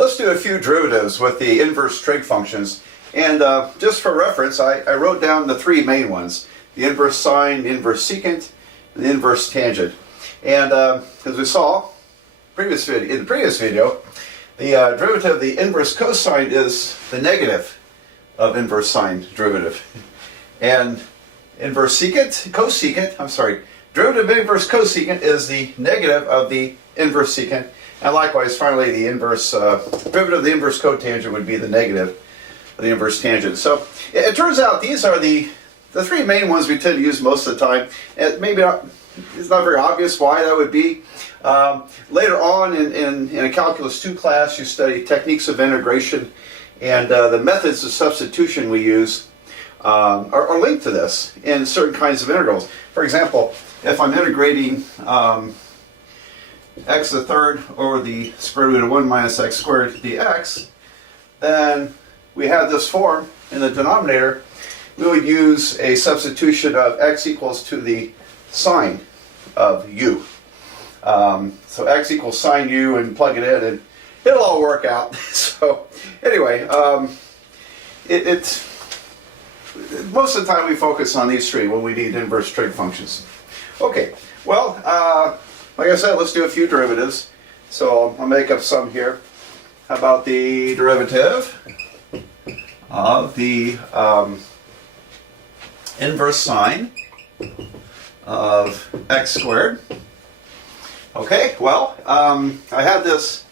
let's do a few derivatives with the inverse trig functions. And just for reference, I wrote down the three main ones: the inverse sine, the inverse secant, and the inverse tangent. And as we saw in the previous video, the derivative of the inverse cosine is the negative of inverse sine derivative. And inverse secant, derivative of inverse cosecant is the negative of the inverse secant. And likewise, finally, the inverse derivative of the inverse cotangent would be the negative of the inverse tangent. So it turns out these are the three main ones we tend to use most of the time. And maybe it's not very obvious why that would be. Later on in a Calculus 2 class, you study techniques of integration, and the methods of substitution we use are linked to this in certain kinds of integrals. For example, if I'm integrating x to the third over the square root of 1 minus x squared dx, then we have this form in the denominator. We would use a substitution of x equals to the sine of u. So x equals sine u, and plug it in, and it'll all work out. So anyway, most of the time we focus on these three when we need inverse trig functions. Okay, well, like I said, let's do a few derivatives. So I'll make up some here. How about the derivative of the inverse sine of x squared? Okay, well, I have this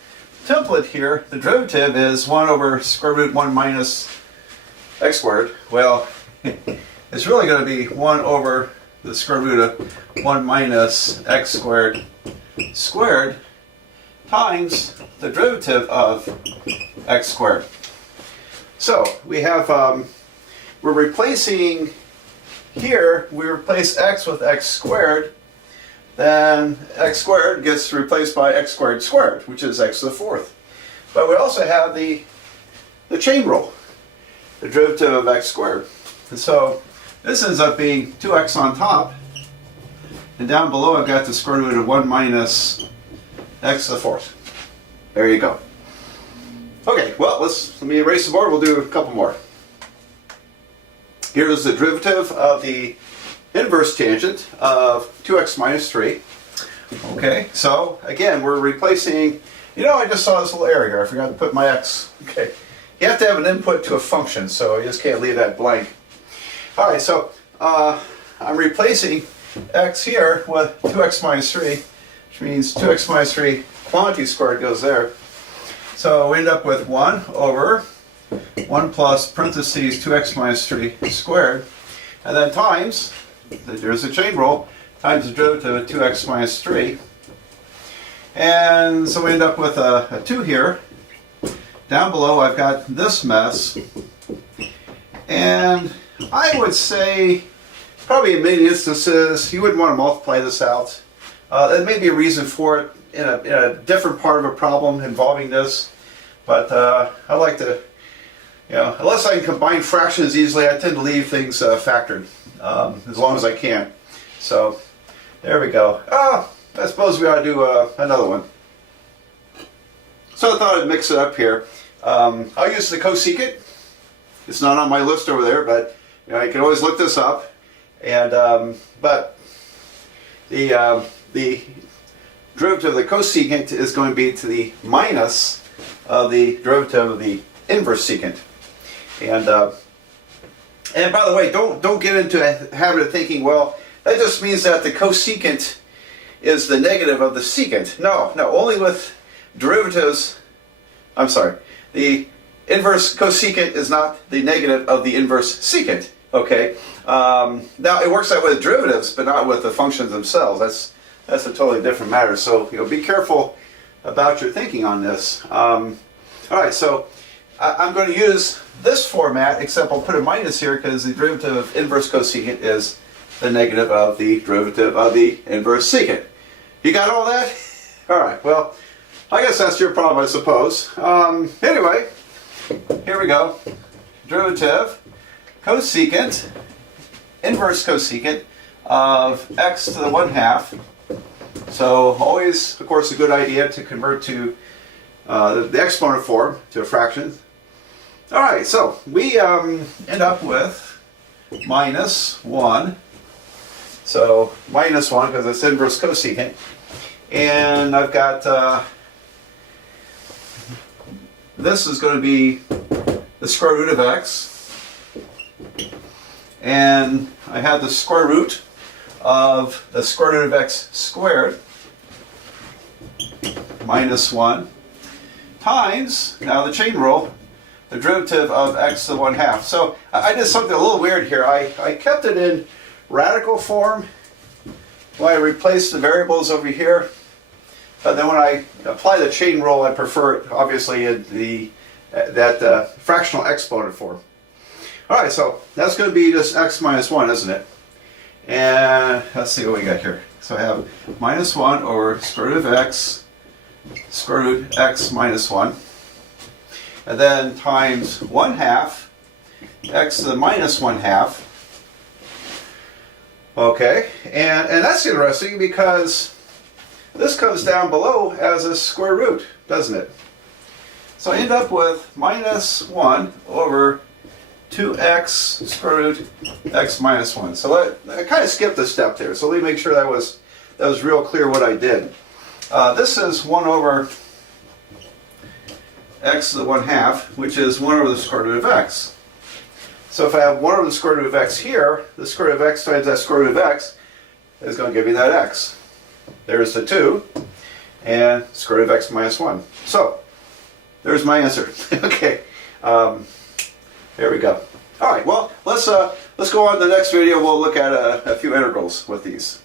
template here. The derivative is 1 over square root 1 minus x squared. Well, it's really going to be 1 over the square root of 1 minus x squared squared times the derivative of x squared. So we have, we're replacing here, we replace x with x squared, then x squared gets replaced by x squared squared, which is x to the fourth. But we also have the chain rule, the derivative of x squared. And so this ends up being 2x on top, and down below I've got the square root of 1 minus x to the fourth. There you go. Okay, well, let me erase the board. We'll do a couple more. Here's the derivative of the inverse tangent of 2x minus 3. Okay, so again, we're replacing, I just saw this little error here. I forgot to put my x. Okay, you have to have an input to a function, so you just can't leave that blank. All right, so I'm replacing x here with 2x minus 3, which means 2x minus 3 quantity squared goes there. So we end up with 1 over 1 plus parentheses 2x minus 3 squared, and then times, there's a chain rule, times the derivative of 2x minus 3. And so we end up with a 2 here. Down below I've got this mess. And I would say, probably in many instances, you wouldn't want to multiply this out. There may be a reason for it in a different part of a problem involving this. But I like to, unless I can combine fractions easily, I tend to leave things factored as long as I can. So there we go. I suppose we ought to do another one. So I thought I'd mix it up here. I'll use the cosecant. It's not on my list over there, but you can always look this up. And but the derivative of the cosecant is going to be to the minus of the derivative of the inverse secant. And by the way, don't get into a habit of thinking, well, that just means that the cosecant is the negative of the secant. No, only with derivatives. I'm sorry, the inverse cosecant is not the negative of the inverse secant. Okay. Now it works that way with derivatives, but not with the functions themselves. That's a totally different matter. So be careful about your thinking on this. All right, so I'm going to use this format, except I'll put a minus here because the derivative of inverse cosecant is the negative of the derivative of the inverse secant. You got all that? All right, well, I guess that's your problem, I suppose. Anyway, here we go. Derivative, cosecant, inverse cosecant of x to the 1/2. So always, of course, a good idea to convert to the exponent form to a fraction. All right, so we end up with minus 1. So minus 1 because it's inverse cosecant. And I've got, this is going to be the square root of x. And I have the square root of the square root of x squared minus 1 times, now the chain rule, the derivative of x to the 1/2. So I did something a little weird here. I kept it in radical form when I replaced the variables over here. But then when I apply the chain rule, I prefer it obviously in that fractional exponent form. All right, so that's going to be just x minus 1, isn't it? And let's see what we got here. So I have minus 1 over square root of x, square root x minus 1. And then times 1/2 x to the minus 1/2. Okay, and that's interesting because this comes down below as a square root, doesn't it? So I end up with minus 1 over 2x square root x minus 1. So I kind of skipped a step there. So let me make sure that was real clear what I did. This is 1 over x to the 1/2, which is 1 over the square root of x. So if I have 1 over the square root of x here, the square root of x times that square root of x is going to give me that x. There's the 2, and square root of x minus 1. So there's my answer. Okay, there we go. All right, well, let's go on to the next video. We'll look at a few integrals with these.